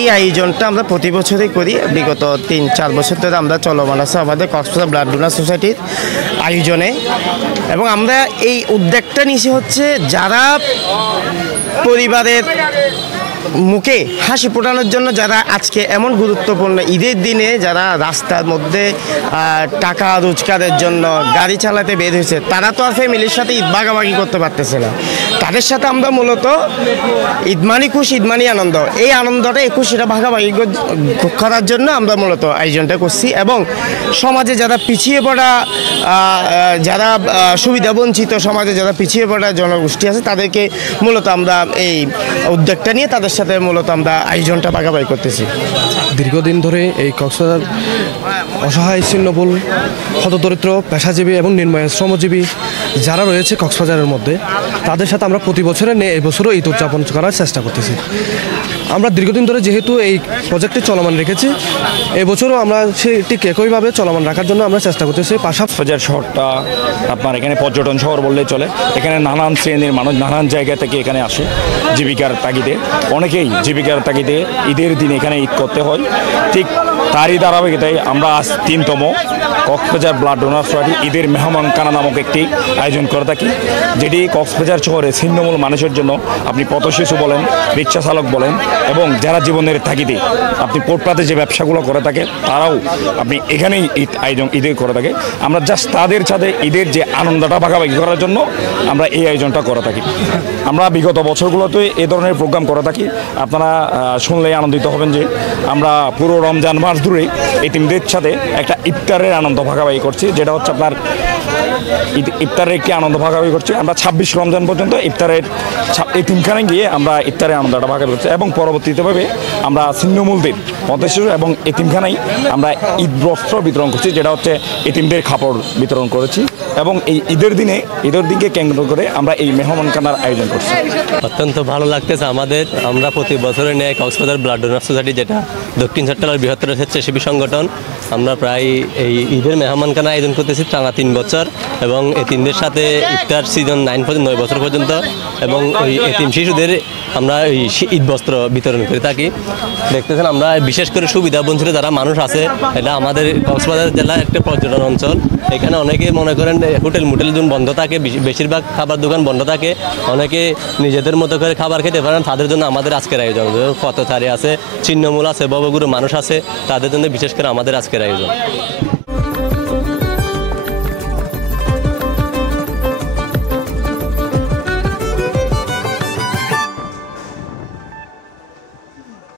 এই আয়োজনটা আমরা প্রতি বছরই করি। বিগত 3-4 বছর ধরে আমরা চলমান আছে আমাদের কক্সবাজার ব্লাড ডোনার সোসাইটির আয়োজনে, এবং আমরা এই উদ্যোগটা নিয়েছি হচ্ছে যারা পরিবারের মুখে হাসি ফোটানোর জন্য, যারা আজকে এমন গুরুত্বপূর্ণ ঈদের দিনে যারা রাস্তার মধ্যে টাকা রোজগারের জন্য গাড়ি চালাতে বের হয়েছে, তারা তো আর ফ্যামিলির সাথে ঈদ ভাগাভাগি করতে পারতেছে না। তাদের সাথে আমরা মূলত ঈদমানি খুশি, ঈদমানি আনন্দ, এই আনন্দটা এই খুশিটা ভাগাভাগি করার জন্য আমরা মূলত আয়োজনটা করছি। এবং সমাজে যারা পিছিয়ে পড়া, যারা সুবিধা বঞ্চিত, সমাজে যারা পিছিয়ে পড়া জনগোষ্ঠী আছে, তাদেরকে মূলত আমরা এই উদ্যোগটা নিয়ে তাদের সাথে মূলত আমরা আয়োজনটা ভাগাভাগি করতেছি। দীর্ঘদিন ধরে এই কক্সবাজার অসহায় ছিন্নমূল হতদরিদ্র পেশাজীবী এবং নির্ময় শ্রমজীবী যারা রয়েছে কক্সবাজারের মধ্যে, তাদের সাথে আমরা প্রতি বছরে এই বছরও ঈদ উদযাপন করার চেষ্টা করতেছি। আমরা দীর্ঘদিন ধরে যেহেতু এই প্রজেক্টটি চলমান রেখেছি, এবছরও আমরা ঠিক একইভাবে চলমান রাখার জন্য আমরা চেষ্টা করতেছি। কক্সবাজার শহরটা আপনার এখানে পর্যটন শহর বললেই চলে। এখানে নানান শ্রেণীর মানুষ নানান জায়গা থেকে এখানে আসে জীবিকার তাগিদে। অনেকেই জীবিকার তাগিদে ঈদের দিন এখানে ঈদ করতে হয়। ঠিক তারই ধারাবাহিকতায় আমরা আজ 3তম কক্সবাজার ব্লাড ডোনার সোসাইটি ঈদের মেহমানখানা নামক একটি আয়োজন করে থাকি, যেটি কক্সবাজার শহরে ছিন্নমূল মানুষের জন্য, আপনি পথশিশু বলেন, রিক্সা চালক বলেন, এবং যারা জীবনের তাগিদে আপনি ফুটপাতে যে ব্যবসাগুলো করে থাকে, তারাও আপনি এখানেই ঈদের করে থাকে। আমরা জাস্ট তাদের সাথে ঈদের যে আনন্দটা ভাগাভাগি করার জন্য আমরা এই আয়োজনটা করে থাকি। আমরা বিগত বছরগুলোতে এই ধরনের প্রোগ্রাম করে থাকি। আপনারা শুনলেই আনন্দিত হবেন যে আমরা পুরো রমজান মাস ধরে এতিমদের সাথে একটা ইফতারের আনন্দ ভাগাভাগি করছি, যেটা হচ্ছে আপনার ইফতারের একটি আনন্দ ভাগাভাগি করছি। আমরা 26 রমজান পর্যন্ত ইফতারের এতিমখানায় গিয়ে আমরা ইফতারের আনন্দটা ভাগাভাগি করছি, এবং পরবর্তীতেভাবে আমরা ছিন্নমূলদের পথশিশু এবং এতিমখানায় আমরা ঈদ বস্ত্র বিতরণ করছি, যেটা হচ্ছে এতিমদের কাপড় বিতরণ করেছি। এবং এই ঈদের দিনকে কেন্দ্র করে আমরা এই মেহমানখানার আয়োজন করছি। অত্যন্ত ভালো লাগতেছে আমাদের। আমরা প্রতি বছরে নেয় কক্সবাজার ব্লাড ডোনার সোসাইটি, যেটা দক্ষিণ চট্টগ্রামের বৃহত্তর স্বেচ্ছাসেবী সংগঠন। আমরা প্রায় এই ঈদের মেহমানখানা আয়োজন করতেছি টানা 3 বছর, এবং এতিমদের সাথে ইফতার সিজন 9 বছর পর্যন্ত, এবং ওই এতিম শিশুদের আমরা ওই ঈদ বস্ত্র বিতরণ করে থাকি। দেখতেছেন আমরা বিশেষ করে সুবিধা বঞ্চিত যারা মানুষ আছে, এটা আমাদের কক্সবাজার জেলার একটা পর্যটন অঞ্চল। এখানে অনেকে মনে করেন হোটেল বন্ধ থাকে, বেশিরভাগ খাবার দোকান বন্ধ থাকে, অনেকে নিজেদের মতো করে খাবার খেতে পারেন। তাদের জন্য আমাদের আজকের আয়োজন। পথচারী আছে, ছিন্নমূল আছে, ববগুরু মানুষ আছে, তাদের জন্য বিশেষ করে আমাদের আজকের আয়োজন।